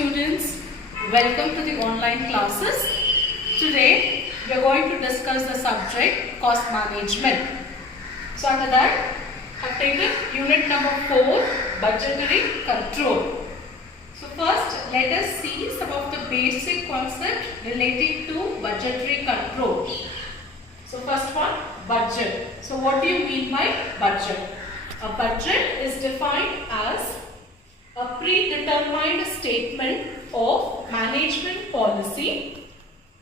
students, welcome to the online classes. Today we are going to discuss the subject cost management. So under that I have taken unit number 4, budgetary control. So first let us see some of the basic concepts relating to budgetary control. So first one, budget. So what do you mean by budget? A budget is defined as a predetermined statement of management policy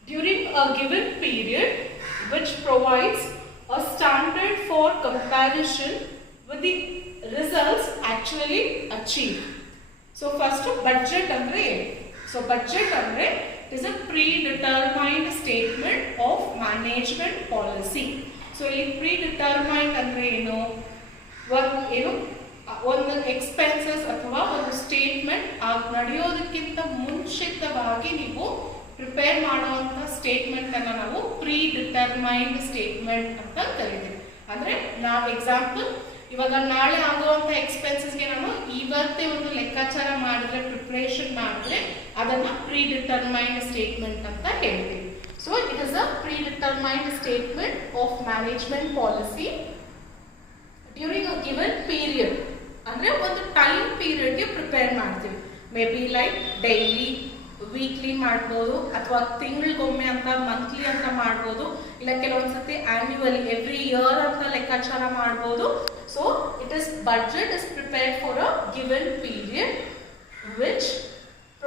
during a given period which provides a standard for comparison with the results actually achieved. So first budget andre. So budget andre is a predetermined statement of management policy. So in predetermined andre ಒಂದು expenses ಅಥವಾ ಒಂದು statement ನಡೆಯೋದಕ್ಕಿಂತ ಮುಂಚಿತವಾಗಿ ನೀವು prepare ಮಾಡುವಂಥ statement ಅನ್ನು ನಾವು pre determined statement ಅಂತ ಕರಿತೀವಿ. ಅಂದ್ರೆ ನಾವು ಎಕ್ಸಾಂಪಲ್ ಇವಾಗ ನಾಳೆ ಆಗುವಂಥ ಎಕ್ಸ್ಪೆನ್ಸಸ್ಗೆ ನಾನು ಇವತ್ತೇ ಒಂದು ಲೆಕ್ಕಾಚಾರ ಮಾಡಿದ್ರೆ ಪ್ರಿಪರೇಷನ್ ಮಾಡಿದ್ರೆ ಅದನ್ನ ಪ್ರೀ ಡಿಟರ್ಮೈನ್ಡ್ ಸ್ಟೇಟ್ಮೆಂಟ್ ಅಂತ ಹೇಳ್ತೀವಿ. So it is a pre determined statement of management policy during a given period. ಅಂದ್ರೆ ಒಂದು ಟೈಮ್ ಪೀರಿಯಡ್ಗೆ ಪ್ರಿಪೇರ್ ಮಾಡ್ತೀವಿ. Maybe like daily, weekly ಮಾಡ್ಬೋದು, ಅಥವಾ ತಿಂಗಳಿಗೊಮ್ಮೆ ಅಂತ, ಮಂತ್ಲಿ ಅಂತ ಮಾಡ್ಬೋದು, ಇಲ್ಲ ಕೆಲವೊಂದ್ಸತಿ ಆನ್ಯುವಲಿ ಎವ್ರಿ ಇಯರ್ ಅಂತ ಲೆಕ್ಕಾಚಾರ ಮಾಡ್ಬೋದು. So it is budget is prepared for a given period which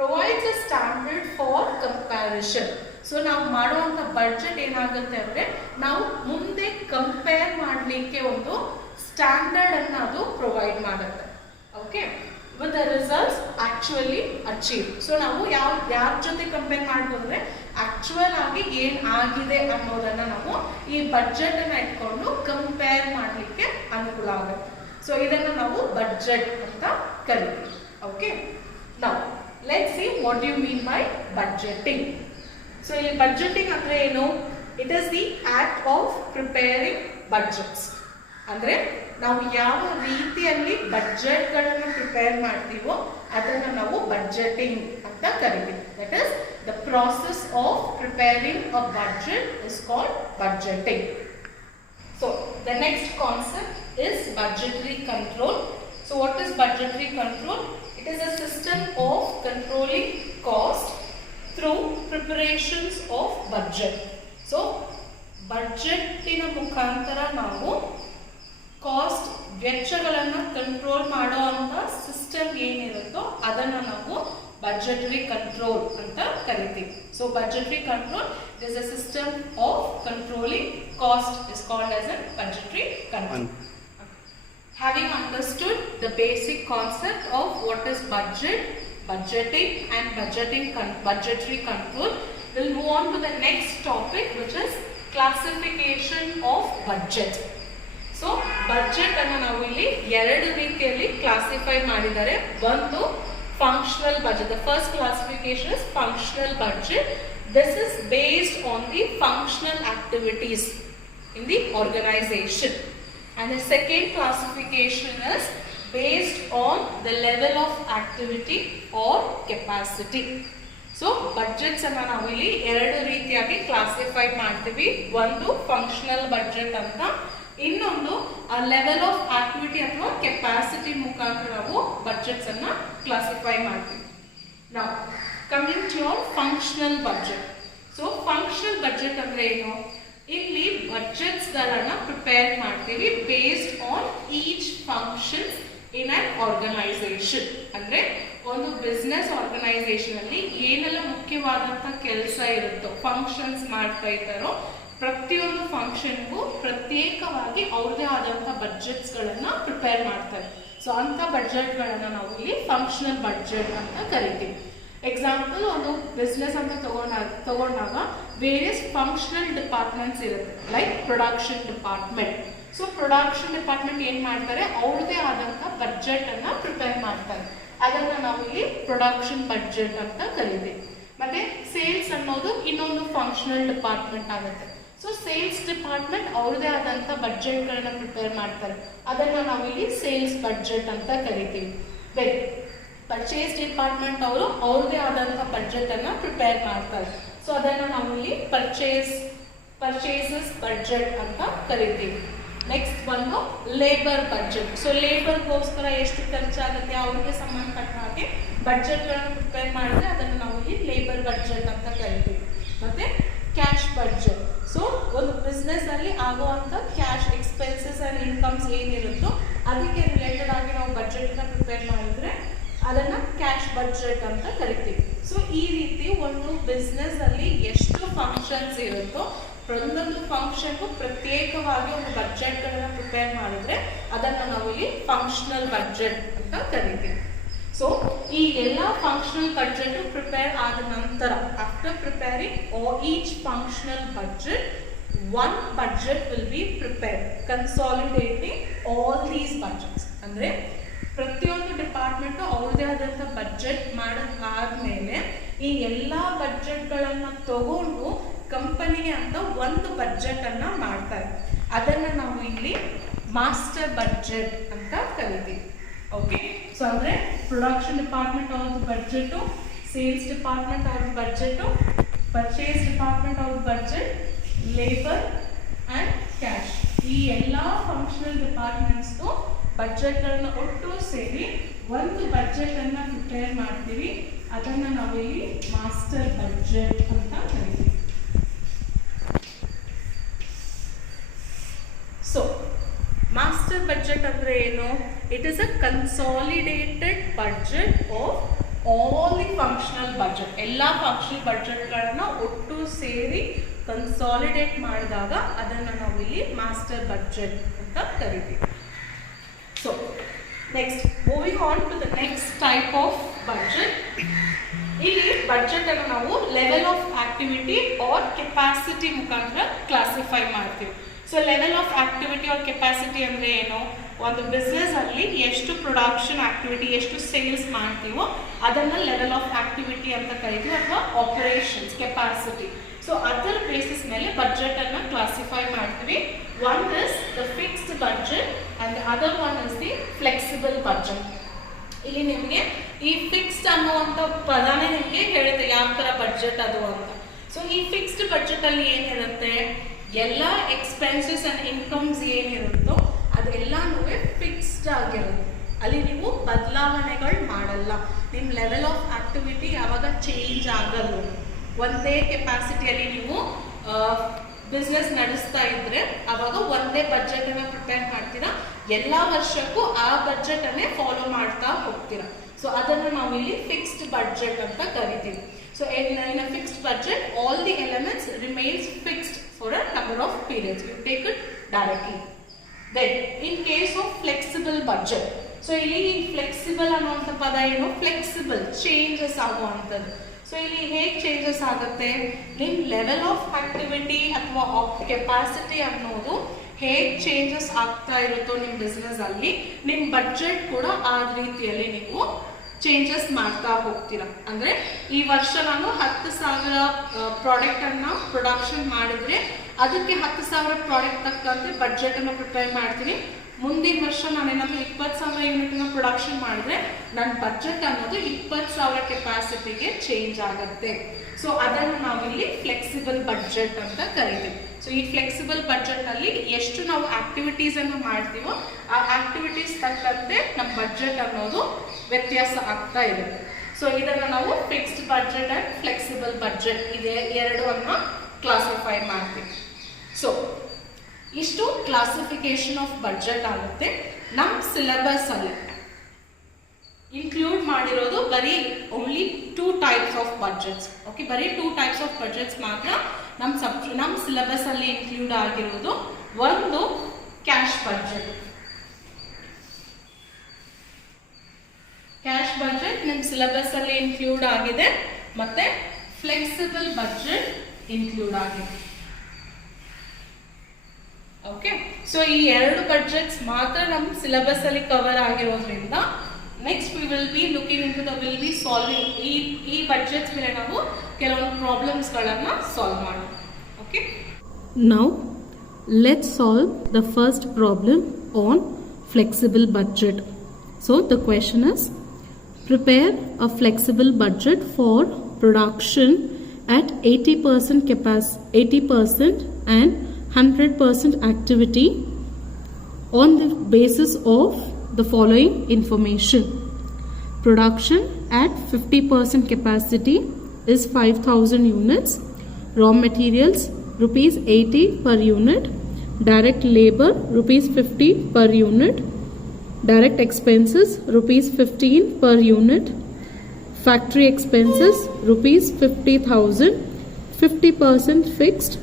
provides a standard for comparison. So ನಾವು ಮಾಡುವಂಥ ಬಡ್ಜೆಟ್ ಏನಾಗುತ್ತೆ ಅಂದರೆ ನಾವು ಮುಂದೆ ಕಂಪೇರ್ ಮಾಡಲಿಕ್ಕೆ ಒಂದು ಸ್ಟ್ಯಾಂಡರ್ಡ್ ಅನ್ನು ಅದು ಪ್ರೊವೈಡ್ ಮಾಡುತ್ತೆ. Okay, with the results actually achieve. So ನಾವು ಯಾರ ಜೊತೆ ಕಂಪೇರ್ ಮಾಡ್ಬೋದ್ರೆ ಆಕ್ಚುಯಲ್ ಆಗಿ ಏನ್ ಆಗಿದೆ ಅನ್ನೋದನ್ನ ನಾವು ಈ ಬಡ್ಜೆಟ್ ಅನ್ನ ಇಟ್ಕೊಂಡು ಕಂಪೇರ್ ಮಾಡಲಿಕ್ಕೆ ಅನುಕೂಲ ಆಗುತ್ತೆ. ಸೊ ಇದನ್ನ ನಾವು ಬಡ್ಜೆಟ್ ಅಂತ ಕರಿತೀವಿ. Okay, now let's see what you mean by budgeting. So ಇಲ್ಲಿ ಬಡ್ಜೆಟಿಂಗ್ ಅಂದ್ರೆ ಏನು? It is the act of preparing budgets. ಅಂದ್ರೆ ನಾವು ಯಾವ ರೀತಿಯಲ್ಲಿ ಬಡ್ಜೆಟ್ಗಳನ್ನು ಪ್ರಿಪೇರ್ ಮಾಡ್ತೀವೋ ಅದನ್ನು ನಾವು ಬಡ್ಜೆಟಿಂಗ್ ಅಂತ ಕರಿತೀವಿ. That is the process of preparing a budget is called budgeting. So the next concept is budgetary control. So what is budgetary control? It is a system of controlling cost through preparations of budget. So ಬಡ್ಜೆಟ್ಟಿನ ಮುಖಾಂತರ ನಾವು cost ವೆಚ್ಚಗಳನ್ನು control ಮಾಡುವಂಥ system ಏನಿರುತ್ತೋ ಅದನ್ನು ನಾವು ಬಡ್ಜೆಟರಿ control ಅಂತ ಕರಿತೀವಿ. So budgetary control is a system of controlling cost is called as a budgetary control. Having understood the basic concept of what is budget, budgeting and budgetary control, we'll move on to the next topic, which is classification of budget. So budget ಅನ್ನು ನಾವು ಇಲ್ಲಿ ಎರಡು ರೀತಿಯಲ್ಲಿ classify ಮಾಡಿದ್ದಾರೆ. ಒಂದು functional budget. The first classification is functional budget. This is based on the functional activities in the organisation. And the second classification is based on the level of activity or capacity. So budgets ಅನ್ನ ನಾವು ಇಲ್ಲಿ ಎರಡು ರೀತಿಯಾಗಿ classify ಮಾಡ್ತೀವಿ. ಒಂದು functional budget ಅಂತ, ಇನ್ನೊಂದು ಆ ಲೆವೆಲ್ ಆಫ್ ಆಕ್ಟಿವಿಟಿ ಅಥವಾ ಕೆಪಾಸಿಟಿ ಮುಖಾಂತರ ನಾವು ಬಡ್ಜೆಟ್ಸ್ ಅನ್ನ ಕ್ಲಾಸಿಫೈ ಮಾಡ್ತೀವಿ. ನಾವು coming to your functional budget. So functional budget ಅಂದ್ರೆ ಏನು? ಇಲ್ಲಿ ಬಡ್ಜೆಟ್ಸ್ ಗಳನ್ನ ಪ್ರಿಪೇರ್ ಮಾಡ್ತೀವಿ based on each functions in an organisation. ಅಂದ್ರೆ ಒಂದು ಬಿಸ್ನೆಸ್ ಆರ್ಗನೈಸೇಷನ್ ಅಲ್ಲಿ ಏನೆಲ್ಲ ಮುಖ್ಯವಾದಂತ ಕೆಲಸ ಇರುತ್ತೋ, ಫಂಕ್ಷನ್ಸ್ ಮಾಡ್ತಾ ಇದ್ದಾರೋ ಪ್ರತಿಯೊಂದು ಫಂಕ್ಷನ್ಗೂ ಪ್ರತ್ಯೇಕವಾಗಿ ಅವ್ರದೇ ಆದಂಥ ಬಡ್ಜೆಟ್ಸ್ಗಳನ್ನು ಪ್ರಿಪೇರ್ ಮಾಡ್ತಾರೆ. ಸೊ ಅಂಥ ಬಡ್ಜೆಟ್ಗಳನ್ನು ನಾವು ಇಲ್ಲಿ ಫಂಕ್ಷನಲ್ ಬಡ್ಜೆಟ್ ಅಂತ ಕರಿತೀವಿ. ಎಕ್ಸಾಂಪಲ್, ಒಂದು ಬಿಸ್ನೆಸ್ ಅಂತ ತಗೊಂಡಾಗ ವೇರಿಯಸ್ ಫಂಕ್ಷನಲ್ ಡಿಪಾರ್ಟ್ಮೆಂಟ್ಸ್ ಇರುತ್ತೆ, like production department. So production department ಏನು ಮಾಡ್ತಾರೆ, ಅವ್ರದೇ ಆದಂಥ ಬಡ್ಜೆಟನ್ನು ಪ್ರಿಪೇರ್ ಮಾಡ್ತಾರೆ. ಅದನ್ನು ನಾವು ಇಲ್ಲಿ ಪ್ರೊಡಕ್ಷನ್ ಬಡ್ಜೆಟ್ ಅಂತ ಕರಿತೀವಿ. ಮತ್ತೆ ಸೇಲ್ಸ್ ಅನ್ನೋದು ಇನ್ನೊಂದು ಫಂಕ್ಷನಲ್ ಡಿಪಾರ್ಟ್ಮೆಂಟ್ ಆಗುತ್ತೆ. ಸೊ ಸೇಲ್ಸ್ ಡಿಪಾರ್ಟ್ಮೆಂಟ್ ಅವ್ರದೇ ಆದಂಥ ಬಡ್ಜೆಟ್ಗಳನ್ನ ಪ್ರಿಪೇರ್ ಮಾಡ್ತಾರೆ. ಅದನ್ನು ನಾವು ಇಲ್ಲಿ ಸೇಲ್ಸ್ ಬಡ್ಜೆಟ್ ಅಂತ ಕರಿತೀವಿ. ಪರ್ಚೇಸ್ ಡಿಪಾರ್ಟ್ಮೆಂಟ್ ಅವರು ಅವ್ರದೇ ಆದಂಥ ಬಡ್ಜೆಟ್ ಅನ್ನ ಪ್ರಿಪೇರ್ ಮಾಡ್ತಾರೆ. ಸೊ ಅದನ್ನ ನಾವು ಇಲ್ಲಿ ಪರ್ಚೇಸಸ್ ಬಡ್ಜೆಟ್ ಅಂತ ಕರಿತೀವಿ. ನೆಕ್ಸ್ಟ್ ಬಂದು ಲೇಬರ್ ಬಡ್ಜೆಟ್. ಸೊ ಲೇಬರ್ಗೋಸ್ಕರ ಎಷ್ಟು ಖರ್ಚಾಗುತ್ತೆ ಅವ್ರಿಗೆ ಸಂಬಂಧಪಟ್ಟ ಹಾಗೆ ಬಡ್ಜೆಟ್ಗಳನ್ನು ಪ್ರಿಪೇರ್ ಮಾಡಿದ್ರೆ ಅದನ್ನು ನಾವು ಇಲ್ಲಿ ಲೇಬರ್ ಬಡ್ಜೆಟ್ ಅಂತ ಕರಿತೀವಿ. ಮತ್ತೆ ಕ್ಯಾಶ್ ಬಡ್ಜೆಟ್. ಸೊ ಒಂದು ಬಿಸ್ನೆಸ್ ಅಲ್ಲಿ ಆಗುವಂಥ ಕ್ಯಾಶ್ ಎಕ್ಸ್ಪೆನ್ಸಸ್ ಅಂಡ್ ಇನ್ಕಮ್ಸ್ ಏನಿರುತ್ತೋ ಅದಕ್ಕೆ ರಿಲೇಟೆಡ್ ಆಗಿ ನಾವು ಬಡ್ಜೆಟ್ನ ಪ್ರಿಪೇರ್ ಮಾಡಿದ್ರೆ ಅದನ್ನ ಕ್ಯಾಶ್ ಬಡ್ಜೆಟ್ ಅಂತ ಕರಿತೀವಿ. ಸೊ ಈ ರೀತಿ ಒಂದು ಬಿಸ್ನೆಸ್ ಅಲ್ಲಿ ಎಷ್ಟು ಫಂಕ್ಷನ್ಸ್ ಇರುತ್ತೋ ಪ್ರತಿಯೊಂದು ಫಂಕ್ಷನ್ಗೂ ಪ್ರತ್ಯೇಕವಾಗಿ ಒಂದು ಬಡ್ಜೆಟ್ಗಳನ್ನ ಪ್ರಿಪೇರ್ ಮಾಡಿದ್ರೆ ಅದನ್ನು ನಾವು ಇಲ್ಲಿ ಫಂಕ್ಷನಲ್ ಬಡ್ಜೆಟ್ ಅಂತ ಕರಿತೀವಿ. ಸೊ ಈ ಎಲ್ಲ ಫಂಕ್ಷನಲ್ ಬಡ್ಜೆಟ್ ಪ್ರಿಪೇರ್ ಆದ ನಂತರ after preparing each functional budget one budget will be prepared consolidating all these budgets. ಅಂದರೆ ಪ್ರತಿಯೊಂದು ಡಿಪಾರ್ಟ್ಮೆಂಟು ಅವ್ರದೇ ಆದಂಥ ಬಡ್ಜೆಟ್ ಮಾಡೋದಾದ್ಮೇಲೆ ಈ ಎಲ್ಲ ಬಡ್ಜೆಟ್ಗಳನ್ನು ತಗೊಂಡು ಕಂಪನಿಗೆ ಅಂತ ಒಂದು ಬಡ್ಜೆಟ್ ಅನ್ನ ಮಾಡ್ತಾರೆ. ಅದನ್ನ ನಾವು ಇಲ್ಲಿ ಮಾಸ್ಟರ್ ಬಡ್ಜೆಟ್ ಅಂತ ಕರಿತೀವಿ. ಓಕೆ, ಸೊ ಅಂದ್ರೆ ಪ್ರೊಡಕ್ಷನ್ ಡಿಪಾರ್ಟ್ಮೆಂಟ್ ಅವ್ರದ್ದು ಬಡ್ಜೆಟು, ಸೇಲ್ಸ್ ಡಿಪಾರ್ಟ್ಮೆಂಟ್ ಅವ್ರದ್ದು ಬಡ್ಜೆಟು, ಪರ್ಚೇಸ್ ಡಿಪಾರ್ಟ್ಮೆಂಟ್ ಅವ್ರದ್ದು ಬಡ್ಜೆಟ್, ಲೇಬರ್ ಆ್ಯಂಡ್ ಕ್ಯಾಶ್, ಈ ಎಲ್ಲ ಫಂಕ್ಷನಲ್ ಡಿಪಾರ್ಟ್ಮೆಂಟ್ಸ್ದು ಬಡ್ಜೆಟ್ಗಳನ್ನ ಒಟ್ಟು ಸೇರಿ ಒಂದು ಬಡ್ಜೆಟ್ ಅನ್ನ ಪ್ರಿಪೇರ್ ಮಾಡ್ತೀವಿ. ಅದನ್ನ ನಾವು ಇಲ್ಲಿ ಮಾಸ್ಟರ್ ಬಡ್ಜೆಟ್ ಅಂತ ಕರಿತೀವಿ. ಸೊ ಮಾಸ್ಟರ್ ಬಡ್ಜೆಟ್ ಅಂದ್ರೆ ಏನು? It is a consolidated budget of all the functional budget. ಎಲ್ಲ ಫಂಕ್ಷನಲ್ ಬಡ್ಜೆಟ್ಗಳನ್ನ ಒಟ್ಟು ಸೇರಿ ಕನ್ಸಾಲಿಡೇಟ್ ಮಾಡಿದಾಗ ಅದನ್ನು ನಾವು ಇಲ್ಲಿ ಮಾಸ್ಟರ್ ಬಡ್ಜೆಟ್ ಅಂತ ಕರಿತೀವಿ. So next moving on to the next type of budget. ಇಲ್ಲಿ ಬಡ್ಜೆಟ್ ಅನ್ನು ನಾವು level of activity or capacity ಮುಖಾಂತರ ಕ್ಲಾಸಿಫೈ ಮಾಡ್ತೀವಿ. So level of activity or capacity ಅಂದರೆ ಏನು? ಒಂದು ಬಿಸ್ನೆಸ್ ಅಲ್ಲಿ ಎಷ್ಟು ಪ್ರೊಡಕ್ಷನ್ ಆಕ್ಟಿವಿಟಿ, ಎಷ್ಟು ಸೇಲ್ಸ್ ಮಾಡ್ತೀವೋ ಅದನ್ನು ಲೆವೆಲ್ ಆಫ್ ಆಕ್ಟಿವಿಟಿ ಅಂತ ಕರಿತೀವಿ, ಅಥವಾ ಆಪರೇಷನ್ಸ್ ಕೆಪಾಸಿಟಿ. ಸೊ ಅದರ ಬೇಸಿಸ್ ಮೇಲೆ ಬಡ್ಜೆಟ್ ಅನ್ನ ಕ್ಲಾಸಿಫೈ ಮಾಡ್ತೀವಿ. One is the fixed budget and other one is the flexible budget. ಇಲ್ಲಿ ನಿಮಗೆ ಈ ಫಿಕ್ಸ್ಡ್ ಅನ್ನುವಂಥ ಪದನೇ ನಿಮಗೆ ಹೇಳುತ್ತೆ ಯಾವ ಥರ ಬಡ್ಜೆಟ್ ಅದು ಅಂತ. ಸೊ ಈ ಫಿಕ್ಸ್ಡ್ ಬಡ್ಜೆಟ್ ಅಲ್ಲಿ ಏನಿರುತ್ತೆ, ಎಲ್ಲ ಎಕ್ಸ್ಪೆನ್ಸಸ್ ಅಂಡ್ ಇನ್ಕಮ್ಸ್ ಏನಿರುತ್ತೋ ಅದೆಲ್ಲನೂ ಫಿಕ್ಸ್ಡ್ ಆಗಿರುತ್ತೆ. ಅಲ್ಲಿ ನೀವು ಬದಲಾವಣೆಗಳು ಮಾಡಲ್ಲ. ನಿಮ್ಮ ಲೆವೆಲ್ ಆಫ್ ಆಕ್ಟಿವಿಟಿ ಯಾವಾಗ ಚೇಂಜ್ ಆಗಲ್ಲ. ಒಂದೇ ಕೆಪಾಸಿಟಿಯಲ್ಲಿ ನೀವು ಬಿಸ್ನೆಸ್ ನಡೆಸ್ತಾ ಇದ್ರೆ ಅವಾಗ ಒಂದೇ ಬಡ್ಜೆಟ್ ಅನ್ನ ಪ್ರಿಪೇರ್ ಮಾಡ್ತೀರಾ, ಎಲ್ಲ ವರ್ಷಕ್ಕೂ ಆ ಬಡ್ಜೆಟ್ ಅನ್ನೇ ಫಾಲೋ ಮಾಡ್ತಾ ಹೋಗ್ತೀರಾ. ಸೊ ಅದನ್ನು ನಾವು ಇಲ್ಲಿ ಫಿಕ್ಸ್ಡ್ ಬಡ್ಜೆಟ್ ಅಂತ ಕರಿತೀವಿ. So in a fixed budget, all the elements remains fixed for a number of periods. You take it directly. Then in case of flexible budget, so ಇಲ್ಲಿ flexible ಅನ್ನುವಂಥ ಪದ ಏನು? flexible changes ಆಗುವಂಥದ್ದು. So ಇಲ್ಲಿ ಹೇಗೆ changes ಆಗುತ್ತೆ? ನಿಮ್ಮ level of activity ಅಥವಾ ಕೆಪಾಸಿಟಿ ಅನ್ನೋದು ಹೇಗೆ ಚೇಂಜಸ್ ಆಗ್ತಾ ಇರುತ್ತೋ ನಿಮ್ಮ ಬಿಸ್ನೆಸ್ ಅಲ್ಲಿ, ನಿಮ್ಮ ಬಡ್ಜೆಟ್ ಕೂಡ ಆ ರೀತಿಯಲ್ಲಿ ನೀವು ಚೇಂಜಸ್ ಮಾಡ್ತಾ ಹೋಗ್ತೀರಾ. ಅಂದ್ರೆ ಈ ವರ್ಷ ನಾನು 10,000 ಪ್ರಾಡಕ್ಟ್ ಅನ್ನ ಪ್ರೊಡಕ್ಷನ್ ಮಾಡಿದ್ರೆ ಅದಕ್ಕೆ 10,000 ಪ್ರಾಡಕ್ಟ್ ತಕ್ಕಂತೆ ಬಡ್ಜೆಟ್ ಅನ್ನು ಪ್ರಿಪೇರ್ ಮಾಡ್ತೀನಿ. ಮುಂದಿನ ವರ್ಷ ನಾನೇನಾದ್ರೂ 20,000 ಯೂನಿಟ್ ನ ಪ್ರೊಡಕ್ಷನ್ ಮಾಡಿದ್ರೆ ನನ್ನ ಬಡ್ಜೆಟ್ ಅನ್ನೋದು 20,000 ಕೆಪಾಸಿಟಿಗೆ ಚೇಂಜ್ ಆಗುತ್ತೆ. ಸೊ ಅದನ್ನು ನಾವಿಲ್ಲಿ ಫ್ಲೆಕ್ಸಿಬಲ್ ಬಡ್ಜೆಟ್ ಅಂತ ಕರಿತೀವಿ. ಸೊ ಈ ಫ್ಲೆಕ್ಸಿಬಲ್ ಬಡ್ಜೆಟ್ ಅಲ್ಲಿ ಎಷ್ಟು ನಾವು ಆಕ್ಟಿವಿಟೀಸ್ ಅನ್ನು ಮಾಡ್ತೀವೋ ಆ ಆಕ್ಟಿವಿಟೀಸ್ ತಕ್ಕಂತೆ ನಮ್ಮ ಬಡ್ಜೆಟ್ ಅನ್ನೋದು ವ್ಯತ್ಯಾಸ ಆಗ್ತಾ ಇರುತ್ತೆ. ಸೊ ಇದನ್ನು ನಾವು fixed budget and flexible budget ಇದೆ ಎರಡನ್ನ ಕ್ಲಾಸಿಫೈ ಮಾಡ್ತೀವಿ. ಸೊ ಇಷ್ಟು ಕ್ಲಾಸಿಫಿಕೇಶನ್ ಆಫ್ ಬಡ್ಜೆಟ್ ಆಗುತ್ತೆ. ನಮ್ಮ ಸಿಲೆಬಸ್ ಅಲ್ಲಿ ಇನ್ಕ್ಲೂಡ್ ಮಾಡಿರೋದು ಬರೀ only 2 types of budgets. Okay, ಬರೀ 2 ಟೈಪ್ಸ್ ಆಫ್ ಬಡ್ಜೆಟ್ಸ್ ಮಾತ್ರ ನಮ್ಮ ಸಿಲೆಬಸ್ ಅಲ್ಲಿ ಇನ್ಕ್ಲೂಡ್ ಆಗಿರೋದು. ಒಂದು ಕ್ಯಾಶ್ ಬಡ್ಜೆಟ್. ಕ್ಯಾಶ್ ಬಡ್ಜೆಟ್ ನಿಮ್ಮ ಸಿಲೆಬಸ್ ಅಲ್ಲಿ ಇನ್ಕ್ಲೂಡ್ ಆಗಿದೆ, ಮತ್ತೆ ಫ್ಲೆಕ್ಸಿಬಲ್ ಬಡ್ಜೆಟ್ ಇನ್ಕ್ಲೂಡ್ ಆಗಿದೆ. ಓಕೆ, ಸೊ ಈ ಎರಡು ಬಡ್ಜೆಟ್ಸ್ ಮಾತ್ರ ನಮ್ಮ ಸಿಲೆಬಸ್ ಅಲ್ಲಿ ಕವರ್ ಆಗಿರೋದ್ರಿಂದ next we will be looking into will be solving ಈ ಬಡ್ಜೆಟ್ಸ್ ಮೇಲೆ ನಾವು ಕೆಲವೊಂದು ಪ್ರಾಬ್ಲಮ್ಸ್ಗಳನ್ನ ಸಾಲ್ವ್ ಮಾಡೋಣ. Okay, now let's solve the first problem on flexible budget. So the question is, prepare a flexible budget for production at 80% and 100% activity on the basis of the following information. Production at 50% capacity is 5,000 units. Raw materials rupees 80 per unit. Direct labor rupees 50 per unit. Direct expenses rupees 15 per unit. Factory expenses rupees 50,000, 50% fixed,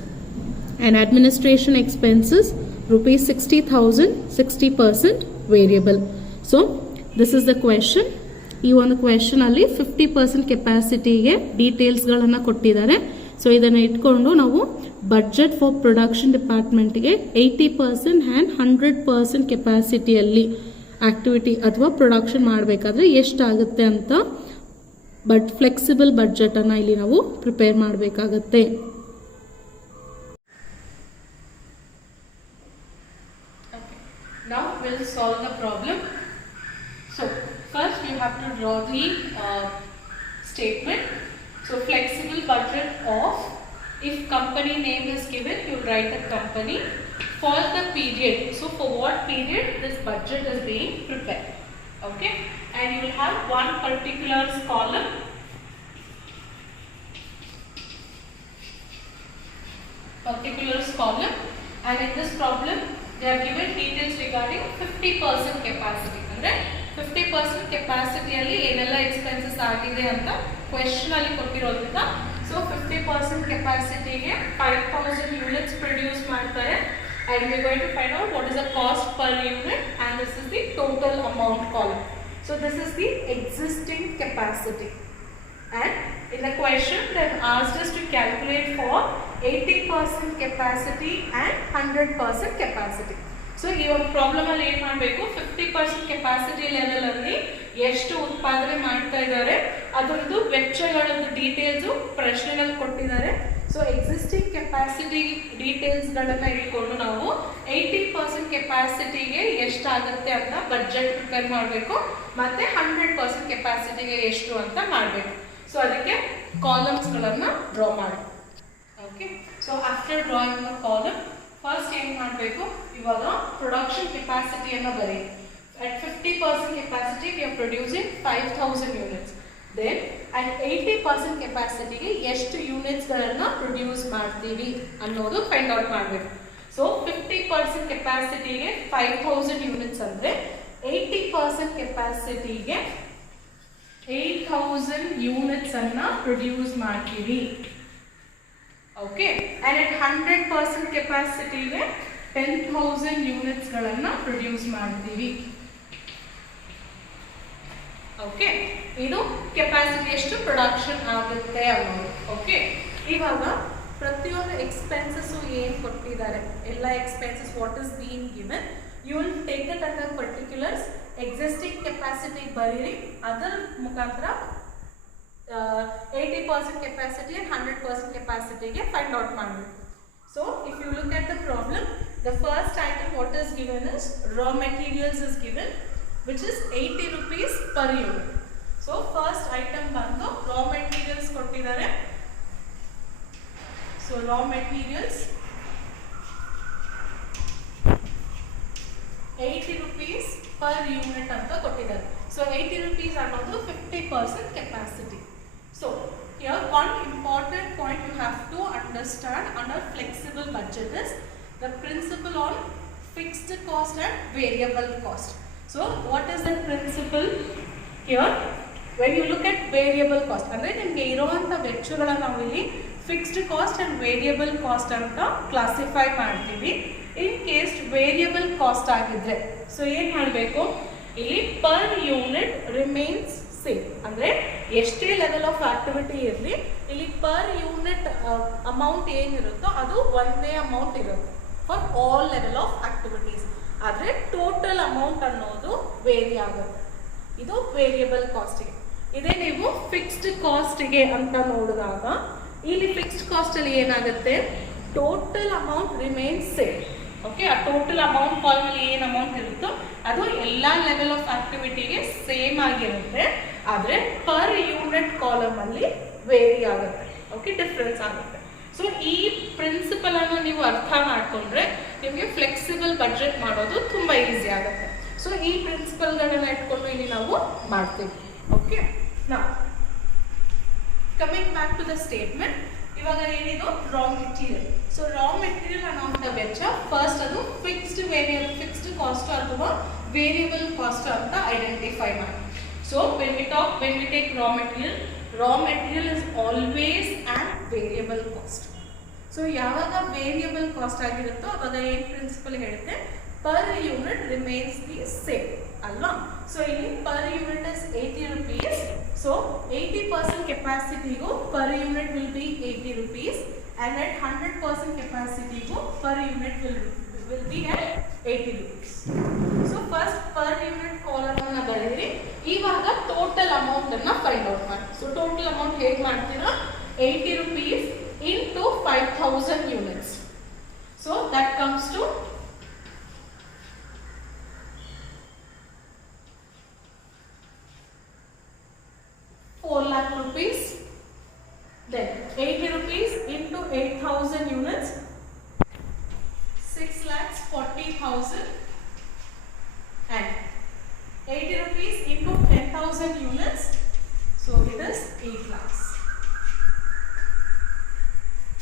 and administration expenses rupees 60,000, 60% variable. So this is the question. ಈ ಒಂದು question ಅಲ್ಲಿ 50% ಕೆಪಾಸಿಟಿಗೆ ಡೀಟೇಲ್ಸ್ಗಳನ್ನು ಕೊಟ್ಟಿದ್ದಾರೆ. So ಇದನ್ನು ಇಟ್ಕೊಂಡು ನಾವು budget for production ಡಿಪಾರ್ಟ್ಮೆಂಟ್ಗೆ 80% and 100% ಕೆಪಾಸಿಟಿಯಲ್ಲಿ activity ಅಥವಾ ಪ್ರೊಡಕ್ಷನ್ ಮಾಡಬೇಕಾದ್ರೆ ಎಷ್ಟಾಗುತ್ತೆ ಅಂತ ಫ್ಲೆಕ್ಸಿಬಲ್ ಬಡ್ಜೆಟನ್ನು ಇಲ್ಲಿ ನಾವು ಪ್ರಿಪೇರ್ ಮಾಡಬೇಕಾಗತ್ತೆ. Now we'll solve the problem. So first you have to draw the statement. So flexible budget of, if company name is given, you write the company for the period. So for what period this budget is being prepared. Okay, and you will have one particulars column. Particulars column, and in this problem they are given details regarding 50% capacity. ಅಂದ್ರೆ 50% capacity ಅಲ್ಲಿ ಏನೆಲ್ಲ expenses ಆಗಿದೆ ಅಂತ question ಅಲ್ಲಿ ಕೊಟ್ಟಿರೋದ್ರಿಂದ, so 50% ಕೆಪಾಸಿಟಿಗೆ 5,000 units produce ಮಾಡ್ತಾರೆ. And we are going to find out what is the cost per unit, and this is the total amount column. So this is the existing capacity, and in the question they have asked us to calculate for 80% capacity and 100% capacity. So ಈ ಒಂದು problem ಅಲ್ಲಿ ಏನು ಮಾಡಬೇಕು, 50% capacity level ಅಲ್ಲಿ ಎಷ್ಟು ಉತ್ಪಾದನೆ ಮಾಡ್ತಾ ಇದ್ದಾರೆ ಅದರದ್ದು ವೆಚ್ಚಗಳದ್ದು ಡೀಟೇಲ್ಸು ಪ್ರಶ್ನೆಗಳು ಕೊಟ್ಟಿದ್ದಾರೆ. ಸೊ ಎಕ್ಸಿಸ್ಟಿಂಗ್ ಕೆಪಾಸಿಟಿ ಡೀಟೇಲ್ಸ್ಗಳನ್ನ ಇಟ್ಕೊಂಡು ನಾವು 80% ಕೆಪಾಸಿಟಿಗೆ ಎಷ್ಟಾಗುತ್ತೆ ಅಂತ ಬಡ್ಜೆಟ್ ಪ್ರಿಪೇರ್ ಮಾಡಬೇಕು, ಮತ್ತೆ 100% ಕೆಪಾಸಿಟಿಗೆ ಎಷ್ಟು ಅಂತ ಮಾಡಬೇಕು. ಸೊ ಅದಕ್ಕೆ ಕಾಲಮ್ಸ್ಗಳನ್ನ ಡ್ರಾ ಮಾಡಿ. Okay, so after drawing the column first ಏನು ಮಾಡಬೇಕು, ಇವಾಗ ಪ್ರೊಡಕ್ಷನ್ ಕೆಪಾಸಿಟಿಯನ್ನು ಬರೀ. At 50% capacity we are producing 5,000 units. Then at 80% capacity ಗೆ ಎಷ್ಟು ಯೂನಿಟ್ಸ್ ಗಳನ್ನ ಪ್ರೊಡ್ಯೂಸ್ ಮಾಡ್ತೀವಿ ಅನ್ನೋದು ಫೈಂಡ್ ಔಟ್ ಮಾಡಬೇಕು. ಸೊ 50% ಕೆಪಾಸಿಟಿಗೆ 5,000 ಯೂನಿಟ್ಸ್ ಅಂದ್ರೆ 80% ಕೆಪಾಸಿಟಿಗೆ 8,000 ಯೂನಿಟ್ಸ್ ಅನ್ನ ಪ್ರೊಡ್ಯೂಸ್ ಮಾಡ್ತೀವಿ. ಓಕೆ, and at 100% ಕೆಪಾಸಿಟಿಗೆ 10,000 ಯೂನಿಟ್ಸ್ ಗಳನ್ನ ಪ್ರೊಡ್ಯೂಸ್ ಮಾಡ್ತೀವಿ. ಓಕೆ, ಇದು ಕೆಪಾಸಿಟಿ ಎಷ್ಟು ಪ್ರೊಡಕ್ಷನ್ ಆಗುತ್ತೆ ಅನ್ನೋದು. ಓಕೆ, ಇವಾಗ ಪ್ರತಿಯೊಂದು ಎಕ್ಸ್ಪೆನ್ಸಸ್ ಏನು ಕೊಟ್ಟಿದ್ದಾರೆ, ಎಲ್ಲ expenses what is being given, you will take it under particulars. Existing capacity ಬರೀರಿ, ಅದರ ಮುಖಾಂತರ 80% ಕೆಪಾಸಿಟಿ and 100% ಕೆಪಾಸಿಟಿಗೆ ಫೈಂಡ್ ಔಟ್ ಮಾಡಬೇಕು. So if you look at the problem, the first item what is given is raw materials is given, which is 80 rupees per unit. So first item bandu raw materials kottidare. So raw materials 80 rupees per unit anta kottidare. So 80 rupees annodu 50% capacity. So here one important point you have to understand under flexible budget is the principle on fixed cost and variable cost. So what is the principle here? When you look at variable cost, ಅಂದ್ರೆ ನಿಮಗೆ ಇರುವಂತ ವೆಚ್ಚಗಳನ್ನು ನಾವು ಇಲ್ಲಿ fixed cost and variable cost ಅಂತ classify ಮಾಡ್ತೀವಿ. In case variable cost ಆಗಿದ್ರೆ so ಏನ್ ಮಾಡಬೇಕು, ಇಲ್ಲಿ ಪರ್ ಯೂನಿಟ್ ರಿಮೈನ್ಸ್ ಸೇಮ್. ಅಂದ್ರೆ ಎಷ್ಟೇ ಲೆವೆಲ್ ಆಫ್ ಆಕ್ಟಿವಿಟಿ ಇರಲಿ, ಇಲ್ಲಿ ಪರ್ ಯೂನಿಟ್ ಅಮೌಂಟ್ ಏನಿರುತ್ತೋ ಅದು ಒಂದೇ ಅಮೌಂಟ್ ಇರುತ್ತೆ for all level of activities. ಆದರೆ ಟೋಟಲ್ ಅಮೌಂಟ್ ಅನ್ನೋದು ವೇರಿ ಆಗುತ್ತೆ. ಇದು ವೇರಿಯಬಲ್ ಕಾಸ್ಟಿಗೆ. ಇದೇ ನೀವು ಫಿಕ್ಸ್ಡ್ ಕಾಸ್ಟಿಗೆ ಅಂತ ನೋಡಿದಾಗ ಇಲ್ಲಿ ಫಿಕ್ಸ್ಡ್ ಕಾಸ್ಟಲ್ಲಿ ಏನಾಗುತ್ತೆ, total amount remains same. Okay, ಆ ಟೋಟಲ್ ಅಮೌಂಟ್ ಕಾಲಮಲ್ಲಿ ಏನು ಅಮೌಂಟ್ ಇರುತ್ತೋ ಅದು ಎಲ್ಲ ಲೆವೆಲ್ ಆಫ್ ಆಕ್ಟಿವಿಟಿಗೆ ಸೇಮ್ ಆಗಿರುತ್ತೆ. ಆದರೆ ಪರ್ ಯೂನಿಟ್ ಕಾಲಮ್ ಅಲ್ಲಿ ವೇರಿ ಆಗುತ್ತೆ. ಓಕೆ, ಡಿಫ್ರೆನ್ಸ್ ಆಗುತ್ತೆ. ಸೊ ಈ ಪ್ರಿನ್ಸಿಪಲ್ ಅನ್ನು ನೀವು ಅರ್ಥ ಮಾಡ್ಕೊಂಡ್ರೆ ನಿಮಗೆ ಫ್ಲೆಕ್ಸಿಬಲ್ ಬಜೆಟ್ ಮಾಡೋದು ತುಂಬಾ ಈಸಿ ಆಗುತ್ತೆ. ಸೊ ಈ ಪ್ರಿನ್ಸಿಪಲ್ಗಳನ್ನ ಇಟ್ಕೊಂಡು ಇಲ್ಲಿ ನಾವು ಮಾಡ್ತೀವಿ. Okay, now coming back to the statement. ಇವಾಗ ಏನಿದು raw material. So raw material ಅನ್ನೋಂಥ ವೆಚ್ಚ ಫಸ್ಟ್ ಅದು ಫಿಕ್ಸ್ಡ್ ಕಾಸ್ಟ್ ಅಥವಾ ವೇರಿಯಬಲ್ ಕಾಸ್ಟ್ ಅಂತ ಐಡೆಂಟಿಫೈ ಮಾಡಿ. So when we take raw material is always an variable cost. So ಯಾವಾಗ ವೇರಿಯಬಲ್ ಕಾಸ್ಟ್ ಆಗಿರುತ್ತೋ ಅವಾಗ ಏನು ಪ್ರಿನ್ಸಿಪಲ್ ಹೇಳುತ್ತೆ, per unit remains the same ಅಲ್ವಾ. ಸೊ ಇಲ್ಲಿ per unit is 80 rupees. So 80% ಕೆಪಾಸಿಟಿಗೂ per unit will be 80 rupees and at 100% ಕೆಪಾಸಿಟಿಗೂ per unit will be at 80 rupees. So first per unit column ಅನ್ನ ಬರೆಯಿರಿ. ಇವಾಗ ಟೋಟಲ್ ಅಮೌಂಟ್ ಅನ್ನ find out ಮಾಡಿ. So total amount ಹೇಗೆ ಮಾಡ್ತೀರಾ, 80 rupees into 5000 units. So that comes to 4 lakh rupees. Then 80 rupees into 8000 units, 6,40,000, and 80 rupees into 10,000 units, so it is 8 lakhs.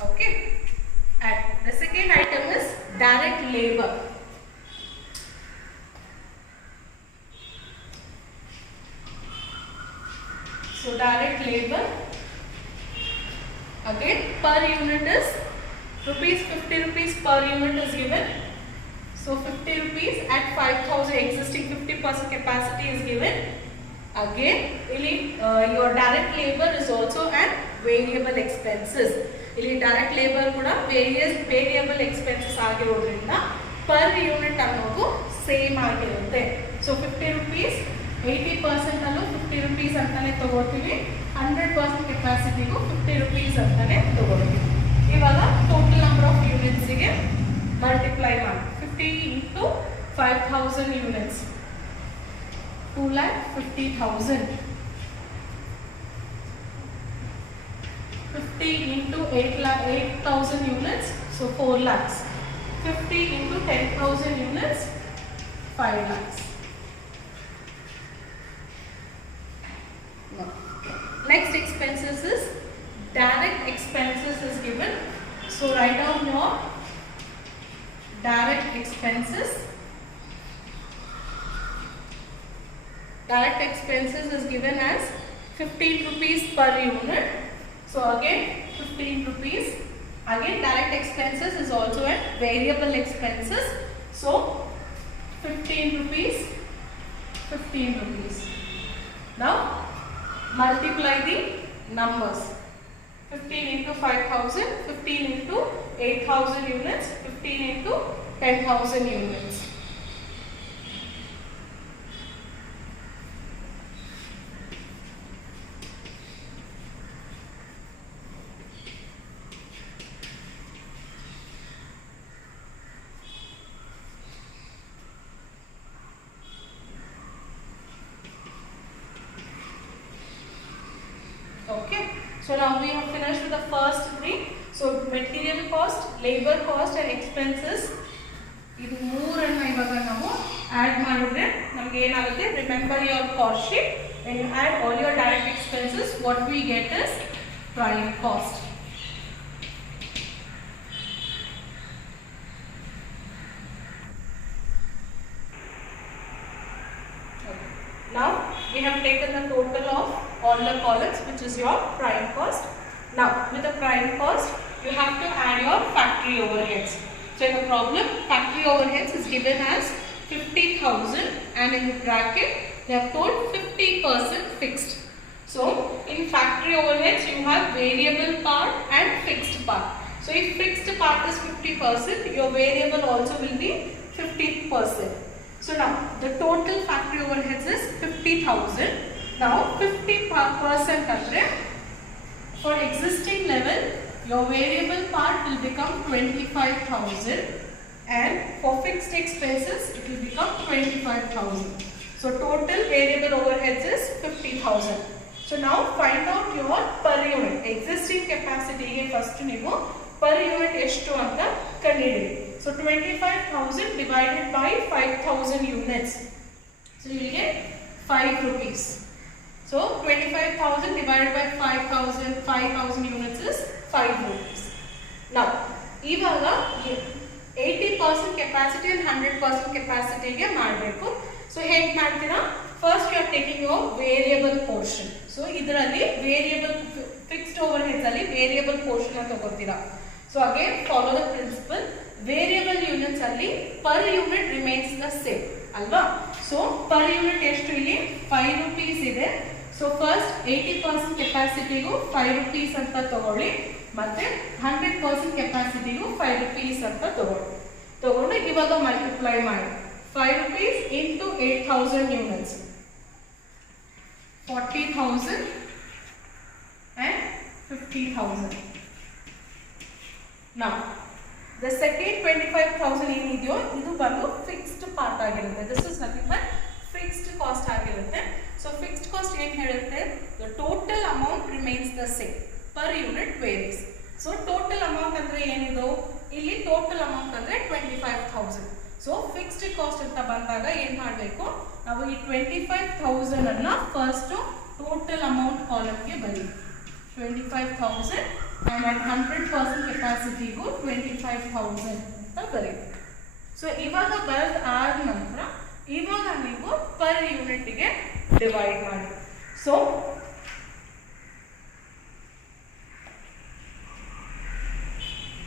Okay, and the second item is direct labor. So direct labor again per unit is rupees 50 rupees per unit is given. So 50 rupees at 5,000 existing 50% capacity is given. Again your direct labor is also an variable expenses. ಇಲ್ಲಿ direct labour ಕೂಡ variable expenses ಆಗಿರೋದ್ರಿಂದ per unit ಅನ್ನೋದು same ಆಗಿರುತ್ತೆ. So 50 rupees 80% ಅಲ್ಲೂ 50 rupees ಅಂತಾನೆ ತಗೋತೀವಿ, 100% ಕೆಪಾಸಿಟಿಗೂ 50 rupees ಅಂತಾನೆ ತಗೋತೀವಿ. ಇವಾಗ ಟೋಟಲ್ ನಂಬರ್ ಆಫ್ ಯೂನಿಟ್ಸ್ಗೆ ಮಲ್ಟಿಪ್ಲೈ ಮಾಡಿ 50 into 5000 units, 2,50,000. 50 into 8,000 units, so 4 lakhs. 50 into 10,000 units, 5 lakhs. Next expenses is direct expenses is given. So write down your direct expenses. Direct expenses is given as 15 rupees per unit. So again 15 rupees. Again direct expenses is also a variable expenses. So 15 rupees, 15 rupees. Now multiply the numbers. 15 into 5,000, 15 into 8,000 units, 15 into 10,000 units. Okay, so now we have finished with the first three. So material cost, labor cost and expenses. ಇದು ಮೂರನ್ನು ಇವಾಗ ನಾವು add ಮಾಡಿದ್ರೆ ನಮಗೆ ಏನಾಗುತ್ತೆ, remember your cost sheet. when you add all your direct expenses, what we get is prime cost. Now we have taken the total of all the columns, which is your prime cost. Now with the prime cost you have to add your factory overheads. So in the problem, factory overheads is given as 50,000 and in the bracket they have told 50% fixed. So in factory overheads you have variable part and fixed part. So if fixed part is 50%, your variable also will be 50%. So now the total factory overheads is 50,000. Now 50% andre for existing level your variable part will become 25,000 and for fixed expenses it will become 25,000. So total variable overheads is 50,000. So now find out your per unit. Existing capacity ಗೆ first ನೀವು per unit ಎಷ್ಟು ಅಂತ ಕಂಡುಹಿಡಿಯಿರಿ. So 25,000 divided by 5,000 units. So you will get 5 rupees. So 25,000 divided by 5,000 units is 5 rupees. Now, ಇವಾಗ 80% capacity and 100% capacity ಗೆ ಮಾಡಬೇಕು. So ಹೇಗೆ ಮಾಡ್ತೀರಾ? First you are taking your variable portion. So ಇದರಲ್ಲಿ variable fixed overheads ಅಲ್ಲಿ variable portion ಅಂತ ತಗೋತೀರಾ. So again follow the principle. Variable units ಅಲ್ಲಿ per unit remains the same ಅಲ್ವಾ? So per unit ಎಷ್ಟು ಇಲ್ಲಿ 5 rupees ಇದೆ. So first 80% ಕೆಪಾಸಿಟಿಗೂ 5 rupees ಅಂತ ತಗೊಳ್ಳಿ, ಮತ್ತೆ 100% ಕೆಪಾಸಿಟಿಗೂ 5 rupees ಅಂತ ತಗೊಂಡು ಇವಾಗ ಮಲ್ಟಿಪ್ಲೈ ಮಾಡಿ. 5 rupees into 8,000 units, 40,000 and 50,000. Now the second 25,000 ಏನಿದೆಯೋ ಇದು ಬಂದು ಫಿಕ್ಸ್ಡ್ ಪಾರ್ಟ್ ಆಗಿರುತ್ತೆ. This is nothing but fixed cost ಆಗಿರುತ್ತೆ. ಸೊ ಫಿಕ್ಸ್ಡ್ ಕಾಸ್ಟ್ ಏನು ಹೇಳುತ್ತೆ? The total amount remains the same, per unit varies. So total amount ಅಂದ್ರೆ ಏನಿದು? ಇಲ್ಲಿ ಟೋಟಲ್ ಅಮೌಂಟ್ ಅಂದ್ರೆ 25,000. ಸೊ ಫಿಕ್ಸ್ಡ್ ಕಾಸ್ಟ್ ಅಂತ ಬಂದಾಗ ಏನ್ ಮಾಡಬೇಕು? ನಾವು ಈ 25,000 ಅನ್ನ ಫಸ್ಟ್ ಟೋಟಲ್ ಅಮೌಂಟ್ ಕಾಲಮ್ಗೆ ಬರೀ 25,000 and at 100% ಕೆಪಾಸಿಟಿಗೂ 25,000 ಅಂತ ಬರೀ. ಸೊ ಇವಾಗ ಬರೆದ ಆದ ನಂತರ ಇವಾಗ ನೀವು ಪರ್ ಯೂನಿಟ್ಗೆ ಡಿವೈಡ್ ಮಾಡಿ. ಸೊ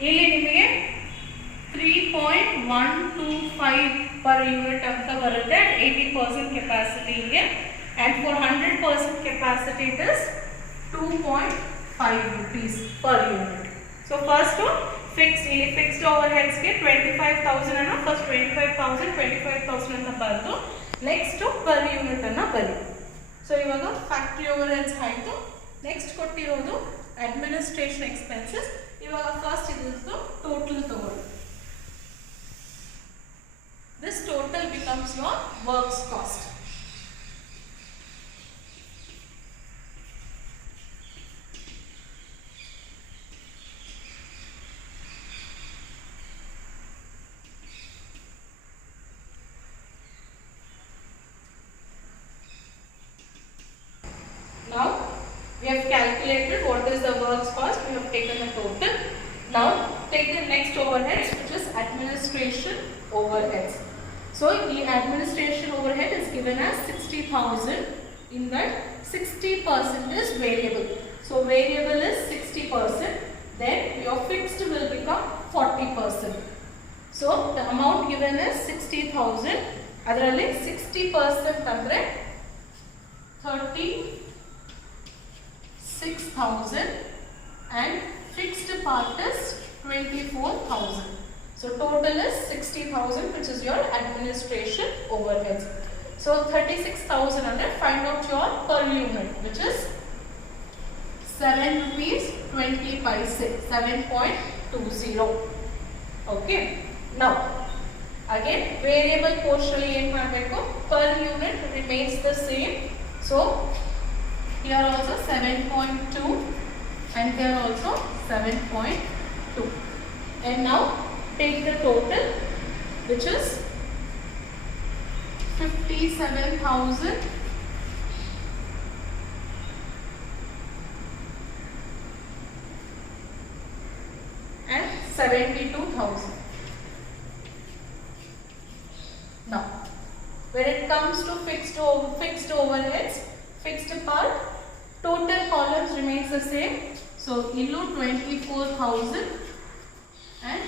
ಇಲ್ಲಿ ನಿಮಗೆ 3.125 ಪರ್ ಯೂನಿಟ್ ಅಂತ ಬರುತ್ತೆ 80% ಕೆಪಾಸಿಟಿಗೆ, and for 100% capacity it is 2.5 rupees per unit. So first fixed overheads ಗೆ 25,000 ಅನ್ನು first 25,000 ಅಂತ ಬರೆದು ನೆಕ್ಸ್ಟ್ per unit ಅನ್ನು ಬರಿ. ಸೊ ಇವಾಗ ಫ್ಯಾಕ್ಟರಿ ಓವರ್ಹೆಡ್ಸ್ ಆಯಿತು. ನೆಕ್ಸ್ಟ್ ಕೊಟ್ಟಿರೋದು ಅಡ್ಮಿನಿಸ್ಟ್ರೇಷನ್ ಎಕ್ಸ್ಪೆನ್ಸಸ್. ಇವಾಗ ಫಸ್ಟ್ ಇದ್ರದ್ದು ಟೋಟಲ್ ತಗೊಳ್ಳಿ. This total becomes your works cost. Now we have calculated what is the works cost. We have taken the total. Now take the next overheads, which is administration overheads. So the administration overhead is given as 60,000. In that 60% is variable. So variable is 60%. Then your fixed will become 40%. So the amount given is 60,000. ಅದರಲ್ಲಿ 60% ಅಂದ್ರೆ 36,000 and fixed part is 24,000. So total is 60,000, which is your administration overheads. So 36,000 under, find out your per unit, which is 7 rupees 20 paise, 7.20. Okay. Now again variable portion ಏನು ಮಾಡಬೇಕು? Per unit remains the same. So here also 7.2 and here also 7.2. And now take the total, which is 57,000 and 72,000. Now when it comes to fixed overheads, fixed part, total columns remains the same. So illu 24,000 and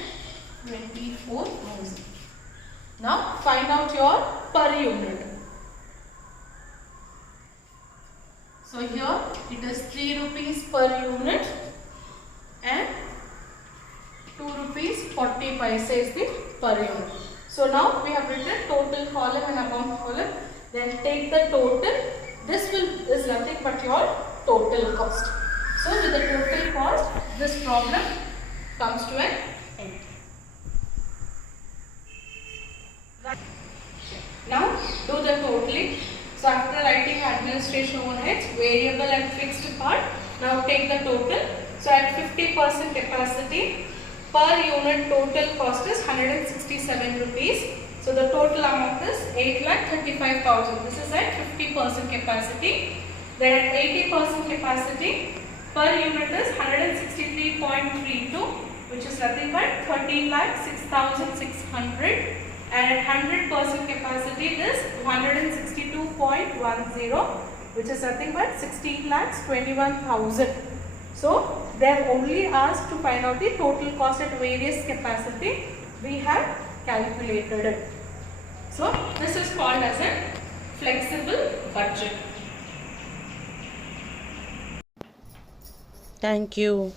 24,000. Now find out your per unit. So here it is 3 rupees per unit and 2 rupees 40 paise is the per unit. So now we have written total column and amount column. Then take the total. This is nothing but your total cost. So with the total cost, this problem comes to an end. Right. Now do the totaling. administration overheads, variable and fixed part. Now take the total. So at 50% capacity, per unit total cost is 167 rupees. So the total amount is 8,35,000. This is at 50% capacity. Then at 80% capacity, per unit is 163.32, which is nothing but 13,06,600. And at 100% capacity, it is 162.10, which is nothing but 16,21,000. So they have only asked to find out the total cost at various capacity. We have calculated it. So this is called as a flexible budget. Thank you.